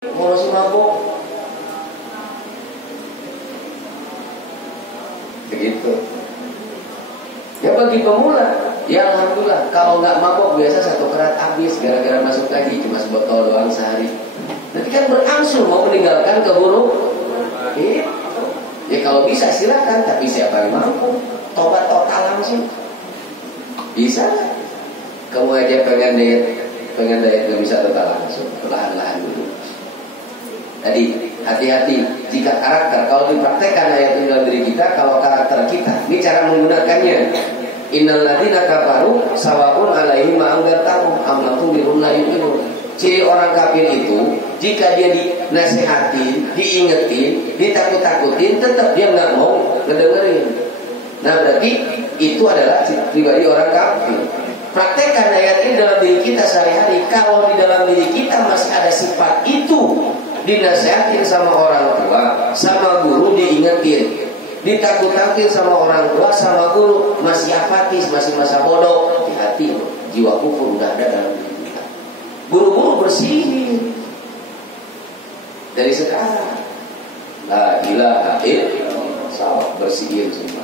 Mau masih mabuk. Begitu. Ya bagi pemula, ya alhamdulillah. Kalau nggak mabuk biasa satu kerat habis gara-gara masuk lagi cuma sebotol doang sehari. Nanti kan berangsur mau meninggalkan keburu. Gitu. Ya kalau bisa silakan, tapi siapa yang mampu? Tobat total langsung. Bisa. Kamu aja pengen diet nggak bisa total langsung, perlahan-lahan dulu. Jadi hati-hati jika karakter, kalau dipraktekkan ayat ini dalam diri kita, kalau karakter kita, ini cara menggunakannya. Innal ladzina kafaru sawaun alaihim ma anzartahum am lam tunzirhum la yu'minun. Ciri orang kafir itu, jika dia dinasihati, diingetin, ditakut-takutin, tetap dia nggak mau ngedengerin. Nah berarti itu adalah pribadi orang kafir. Praktekkan ayat ini dalam diri kita sehari-hari. Kalau di dalam diri kita masih ada sifat itu, dinasihatin sama orang tua, sama guru diingetin, ditakut-takutin sama orang tua, sama guru, masih apatis, masih masa bodoh, di hati jiwa kufur udah ada dalam diri kita. Buru-buru bersihin dari sekarang. La ilaha illallah, bersihin semua.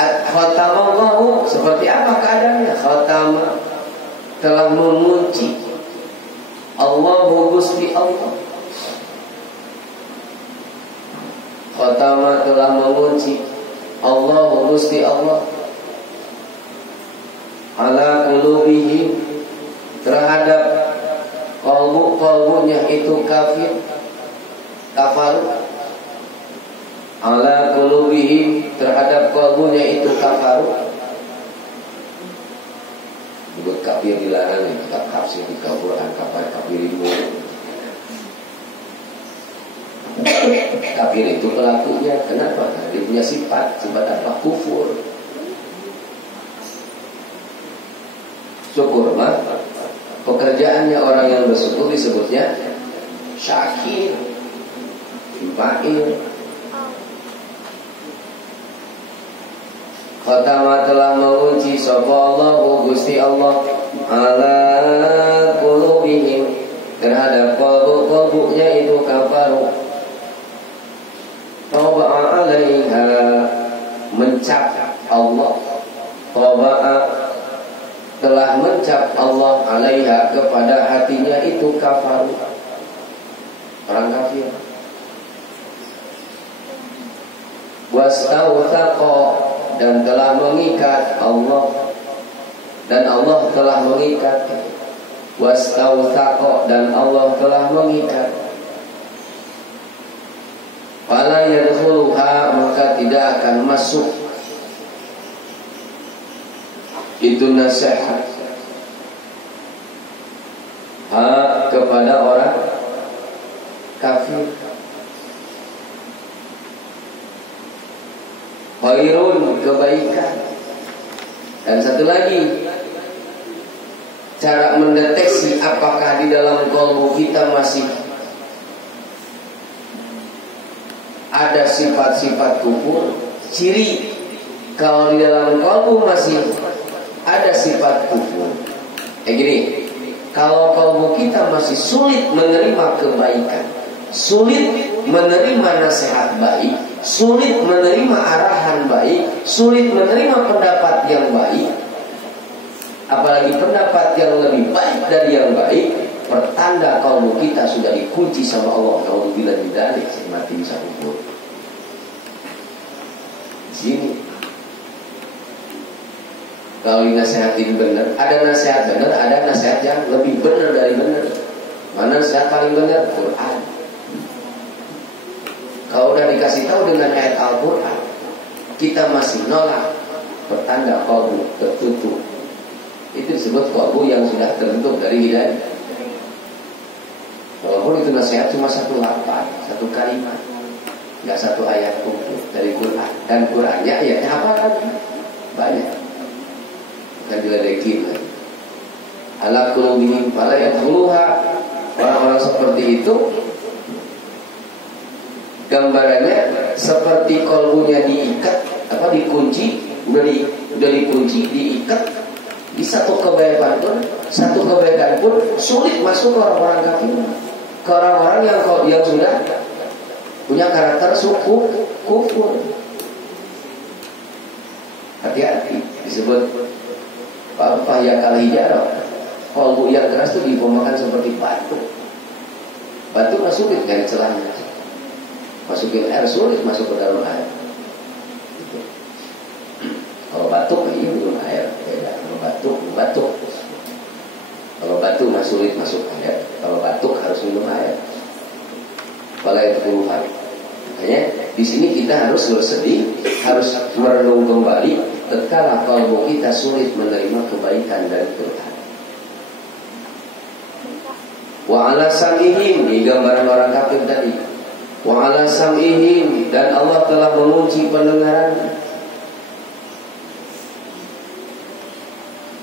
Khatamallahu, seperti apa keadaannya? Khatama, telah mengunci Allahu Gusti Allah. Khatama, telah mengunci Allahu Gusti Allah ala qulubihim, terhadap kalbu-kalbunya itu kafir, kafar. Ala qulubihim, terhadap kalbunya itu kafar. Disebut kafir dilarang, kita kafir di Quran, kafir ilmu. Kafir itu pelakunya, kenapa? Dia punya sifat apa? Kufur. Syukur mah pekerjaannya orang yang bersyukur disebutnya syakir, fa'il. Khatama, telah mengunci sapa Allahu Gusti Allah ala qulubihim, terhadap kalbu-kalbunya itu kafaru. Taba'a alaiha, mencap Allah. Taba'a, telah mencap Allah alaiha, kepada hatinya itu kafaru, orang kafir. Wastawthaqa, dan telah mengikat Allah, dan Allah telah mengikat. Wastawthaqa, dan Allah telah mengikat. Fala yadkhuluha, maka tidak akan masuk itu nasihat kepada orang kafir. Khairun, kebaikan. Dan satu lagi, cara mendeteksi apakah di dalam kalbu kita masih ada sifat-sifat kufur. Ciri kalau di dalam kalbu masih ada sifat kufur, gini, kalau kalbu kita masih sulit menerima kebaikan, sulit menerima nasihat baik, sulit menerima arahan baik, sulit menerima pendapat yang baik, apalagi pendapat yang lebih baik dari yang baik, pertanda kalbu kita sudah dikunci sama Allah. Kalau bila tidak, mati bisa kufur. Sini, kalau dinasihatin benar, ada nasihat benar, ada nasihat yang lebih benar dari benar. Mana nasihat paling benar? Quran. Kalau udah dikasih tahu dengan ayat Al-Quran, kita masih nolak, pertanda kalbu tertutup. Itu disebut kalbu yang sudah terbentuk dari hidayah. Walaupun itu nasihat cuma satu lafaz, satu kalimat, nggak satu ayat pun dari Quran. Dan Qurannya ayatnya apa lagi? Banyak. Bukan diledekin lagi. Ala qulubihim fala yadkhuluha. Orang-orang seperti itu gambarannya seperti kalbunya diikat, dikunci, udah dikunci, diikat, Di satu kebaikan pun sulit masuk ke orang-orang kafir, ke orang-orang yang sudah punya karakter kufur. Hati-hati, disebut fahya kal hijarah. Qalbu yang keras itu diumpamakan seperti batu. Batu nggak sulit dari celahnya. Masukin air sulit masuk ke dalam air. Kalau batuk iya minum air. Batuk. Kalau batu mah sulit masuk air. Kalau batuk harus minum air. Apalagi keluhan. Makanya di sini kita harus bersedih, harus merenung kembali. Tatkala kalbu kita sulit menerima kebaikan dari Tuhan. Wa ala sam'ihim, di gambaran orang kafir tadi. Wa ala sam'ihim, dan Allah telah mengunci pendengaran.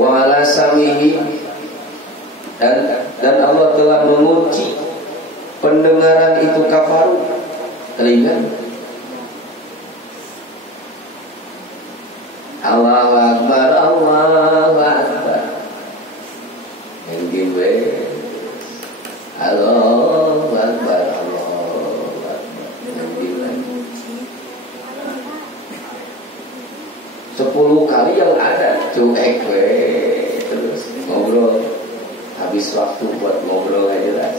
Wa ala sam'ihim, dan Allah telah mengunci pendengaran itu kafaru, telinga. Allahu Akbar, Allahu Akbar. Yang gue Allahu Akbar, Allahu Akbar. Yang gue 10 kali yang ada cuek gue terus ngobrol. Habis waktu buat ngobrol gak jelas.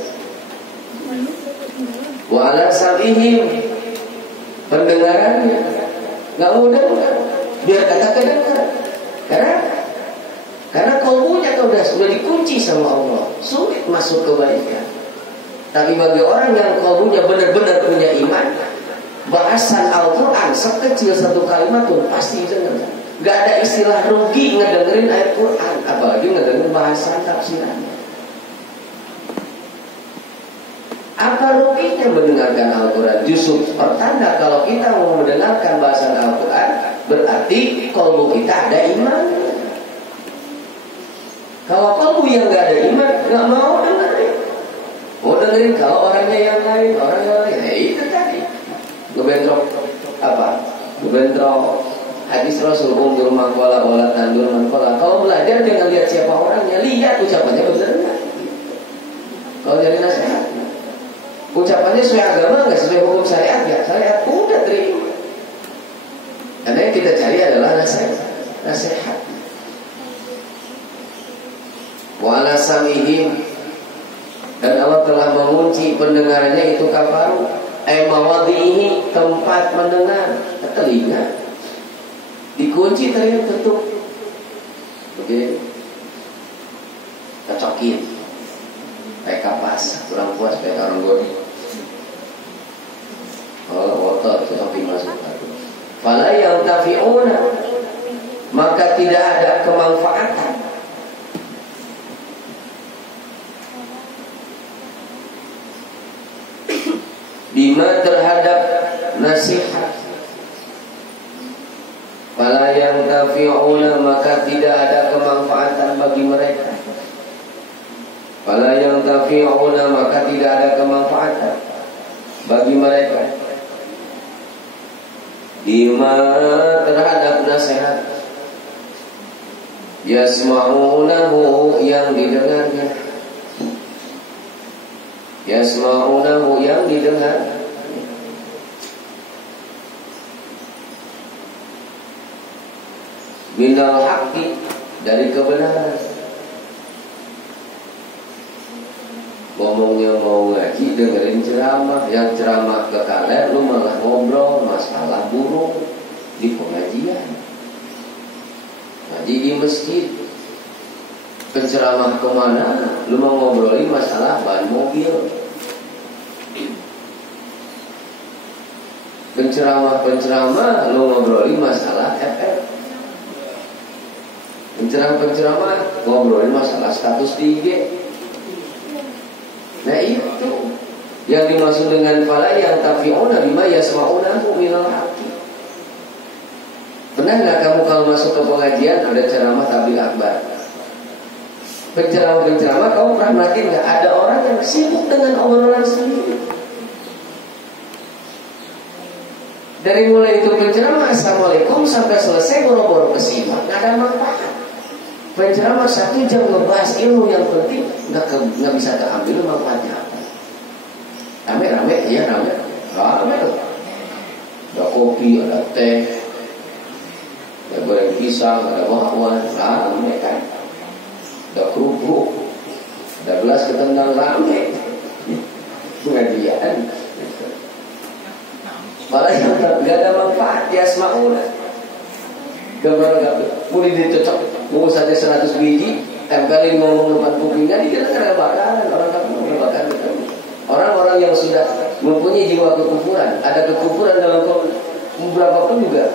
Wa ala sam'ihim, pendengarannya nggak mudah biar kata kedengar. Karena kalbunya sudah dikunci sama Allah, sulit masuk kebaikan. Tapi bagi orang yang kalbunya benar-benar punya iman, bahasan Al-Quran sekecil satu kalimat pun pasti dengar. Gak ada istilah rugi ngedengerin ayat Quran, apalagi ngedengerin bahasan tafsirannya. Apa ruginya mendengarkan Al-Quran? Justru pertanda kalau kita mau mendengarkan bahasan Al-Quran, berarti kalbu kita ada iman. Kalau kalbu yang gak ada iman, gak mau dengerin. Mau dengerin kalau orangnya yang lain, itu tadi ngebentrok apa? Ngebentrok hadis Rasul, undur maqala wala tandur maqala. Kalau belajar jangan lihat siapa orangnya, lihat ucapannya benar enggak. Kalau dari nasihat, ucapannya sesuai agama nggak, sesuai hukum syariat ya, syariat udah terima. Karena yang kita cari adalah nasihat. Wa ala sam'ihim, dan Allah telah mengunci pendengarannya itu kafaru, mawadhihi, tempat mendengar, telinga dikunci, telinga tutup. Oke, cocokin kayak kapas, kurang puas kayak orang godi. Kalau water cocokin masuk. Fala yantafi'una, maka tidak ada kemanfaatan. Bima terhadap nasihat. Fala yantafi'una, maka tidak ada kemanfaatan bagi mereka. Fala yantafi'una, maka tidak ada kemanfaatan bagi mereka. Bima terhadap nasihat. Yasma'unahu, yang didengarnya. Yasma'unahu, yang didengar. Minal haqqi, dari kebenaran. Ngomongnya mau ngaji, dengerin ceramah. Yang ceramah ke kalian, lu malah ngobrol masalah burung di pengajian. Ngaji di masjid, penceramah kemana, lu mau ngobrolin masalah ban mobil. Penceramah lu ngobrolin masalah FF. Penceramah ngobrolin masalah status di IG. Nah itu yang dimaksud dengan fala yantafi'una bima yasma'unahu minal haqqi. Pernah gak kamu kalau masuk ke pengajian ada ceramah tabligh akbar? Penceramah kamu pernah merhatiin gak ada orang yang sibuk dengan obrolan sendiri? Dari mulai itu penceramah assalamualaikum sampai selesai boro-boro kesimak, gak ada manfaat. Penceramah 1 jam ngebahas ilmu yang penting nggak bisa keambil manfaatnya apa. Rame-rame, ya rame. Ada kopi, ada teh, ada goreng pisang, ada bakwan, rame kan. Ada kerupuk, ada gelas ketendang, rame. Pengajian. Malah yang gak ada manfaat di asma'ul. Gambar murid dicocok, mau saja 100 biji, tempelin ngomong depan kupingnya, dikira-kira bakaran orang kafir bakaran. Orang-orang yang sudah mempunyai jiwa kekufuran, ada kekufuran dalam beberapa pun juga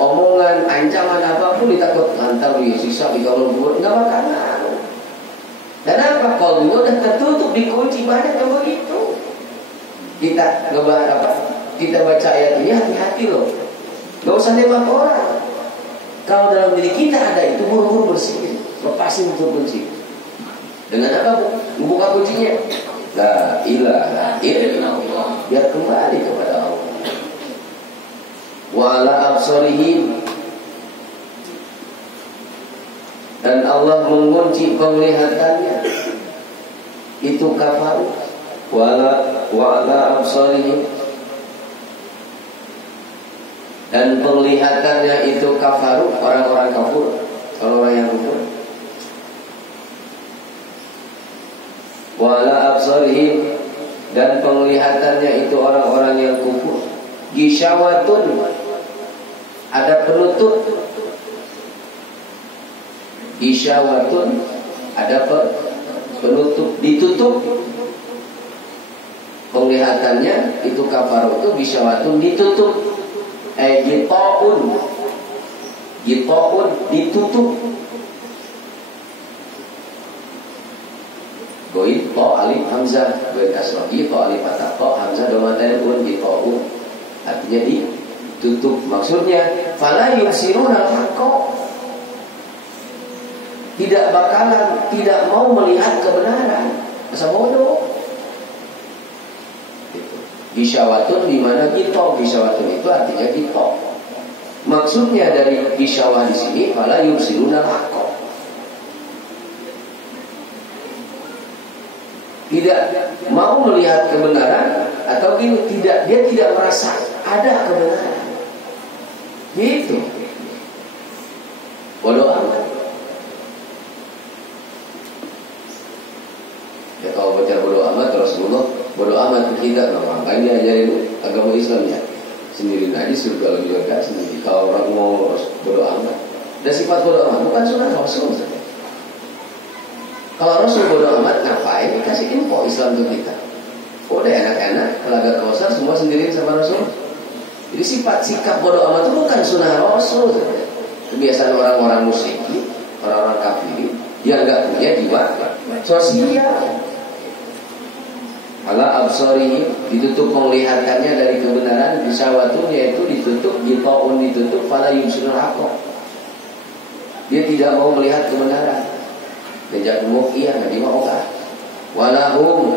omongan, ancaman apapun ditakut lantar sisa di kalau kubur nggak bakaran. Dan apa? Kalau udah tertutup dikunci banyak yang begitu. Kita ngebahas apa? Kita baca ayat ini hati-hati loh, nggak usah nembak orang. Kalau dalam diri kita ada itu, buru-buru bersihin, lepasin untuk kunci. Dengan apa bu? Membuka kuncinya. La ilaha illallah. Biar kembali kepada Allah. Wa ala absarihim. Dan Allah mengunci penglihatannya. Itu kafar. Wa ala absarihim. Dan penglihatannya itu kafaru, orang-orang kafir, orang yang kafir. Wala absarihim, dan penglihatannya itu orang-orang yang kufur. Gisyawatun, ada penutup. Gisyawatun, ada penutup, ditutup. Penglihatannya itu kafaru itu gisyawatun, ditutup. Gitaun ditutup. Goib to alif hamzah goib kasrah, to alif fathah to hamzah domatan pun gitaun, artinya ditutup. Maksudnya fala yusiruna al-haqqa, tidak bakalan, tidak mau melihat kebenaran, masa bodoh. Gisyawatun di mana gitu? Gisyawatun itu artinya gitu. Maksudnya dari gisyawah di sini fala yusiruna al-haqqa, tidak mau melihat kebenaran, atau gini, dia tidak merasa ada kebenaran. Gitu. Bodoh amat. Ya kalau baca bodoh amat Rasulullah bodoh amat kita, ngapain dia ajarin agama Islam ya? Sendiri aja surga lebih lega sendiri. Kalau orang mau bodoh amat, ada sifat bodoh amat bukan sunnah Rasul saja. Kalau Rasul bodoh amat, ngapain dikasih info Islam ke kita? Udah anak-anak telaga Kausar semua sendiri sama Rasul. Jadi sifat sikap bodoh amat itu bukan sunnah Rasul saja. Kebiasaan orang-orang musyrik, orang-orang kafir yang nggak punya jiwa sosial. Ala absari, ditutup penglihatannya dari kebenaran. Bisyawatun, yaitu ditutup. Gitaun, ditutup. Fala yusirul haqqa, dia tidak mau melihat kebenaran. Kejak iya nggak dimaukan. Walahum,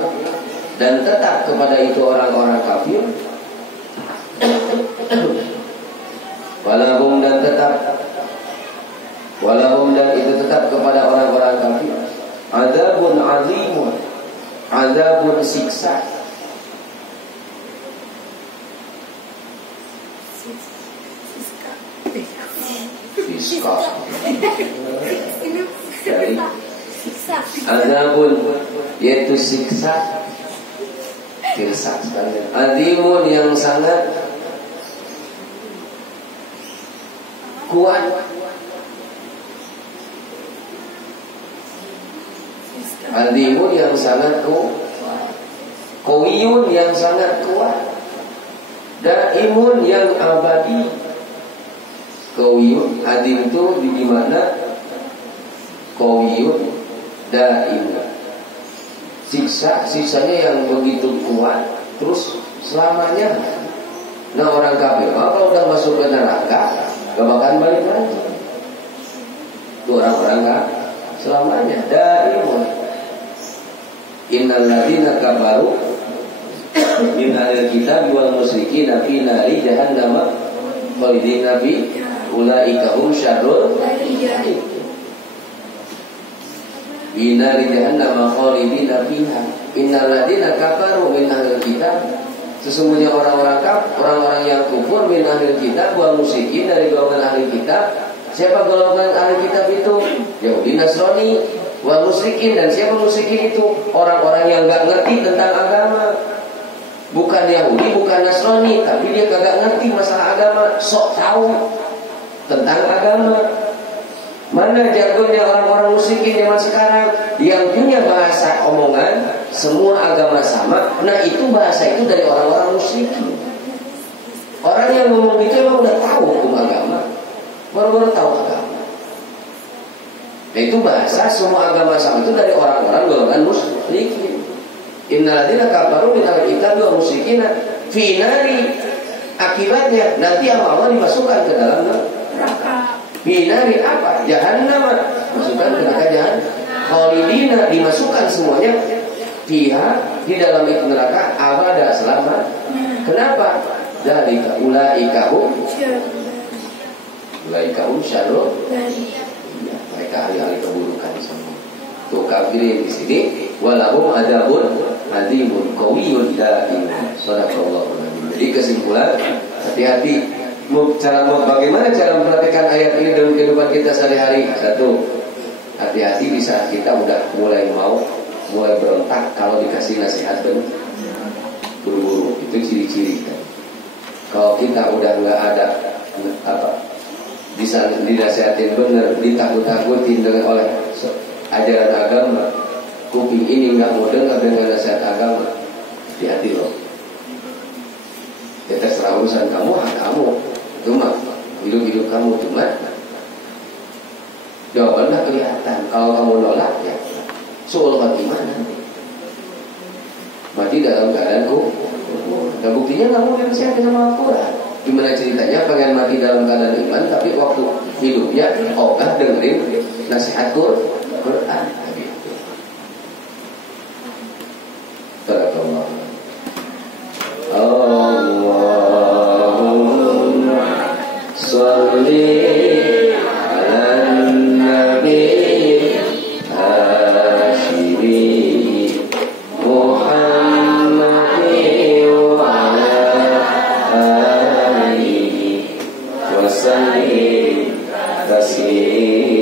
dan tetap kepada itu orang-orang kafir. Walahum, dan tetap. Walahum, dan itu tetap kepada orang-orang kafir. Adzabun azimun, azabun siksa. Siksa dari azabun, yaitu siksa. Siksa sekalian. Azimun, yang sangat kuat. Azimun, yang sangat kuat. Qawiyun, yang sangat kuat. Daimun, yang abadi. Qawiyun, azim itu di mana? Qawiyun, daimun. Siksanya yang begitu kuat, terus selamanya. Nah, orang kafir kalau udah masuk ke neraka gak bakalan balik lagi. Itu orang-orang gak selamanya. Daimun. Innal ladzina kafaru min ahlil kitab wal musyrikin fi nari jahannam khalidina fi ulaika hum syarrul bariyah. Inna li jahannam khalidina fiha. Innal ladzina kafaru min ahlil kitab. Sesungguhnya orang-orang yang kufur min ahlil kitab wal musyrikin, dari golongan ahli kitab. Siapa golongan ahli kitab itu? Yahudi, Nasrani, wal musyrikin. Dan siapa musyrikin itu? Orang-orang yang gak ngerti tentang agama. Bukan Yahudi, bukan Nasrani, tapi dia kagak ngerti masalah agama, sok tahu tentang agama. Mana jargonnya orang-orang musyrikin zaman sekarang yang punya bahasa omongan semua agama sama. Nah itu bahasa itu dari orang-orang musyrikin. Orang yang ngomong gitu emang udah tahu hukum agama, baru-baru tahu agama. Nah itu bahasa semua agama sama itu dari orang-orang golongan musyrikin. Innal ladzina kafaru min ahlil kitab wa musyrikin fi nari, akibatnya nanti Allah dimasukkan ke dalam neraka. Binari apa? Jahannam, masukkan ke neraka jahannam. Khalidina, dimasukkan semuanya fiha, di dalam itu neraka abada, selama. Kenapa? Dzalika ulaikahum syarrul. Ya, mereka ahli-ahli keburukan semua. Tuh kafirin di sini walahum adzabun adzimun qawiyyun daim. Shadaqallahu alazim. Jadi kesimpulan, hati-hati bagaimana cara mempraktikkan ayat ini dalam kehidupan kita sehari-hari. Satu, hati-hati bisa kita udah mulai berontak kalau dikasih nasihat buru-buru. Itu ciri-ciri kan. Kalau kita udah nggak ada bisa dinasihatin bener, ditakut-takutin oleh ajaran agama, kuping ini nggak mau dengar dengan nasihat agama, hati-hati loh. Ya terserah urusan kamu, hak kamu. Cuma hidup kamu cuma jawabannya kelihatan. Kalau kamu nolak ya soal bagaimana mati dalam keadaanku. Dan buktinya kamu dinasihati sama Al-Quran. Gimana ceritanya pengen mati dalam keadaan iman, tapi waktu hidupnya ogah dengerin nasihat Quran. Allahumma sholli ala nabi Hashimi Muhammadin wa ala alihi wa sallim taslima.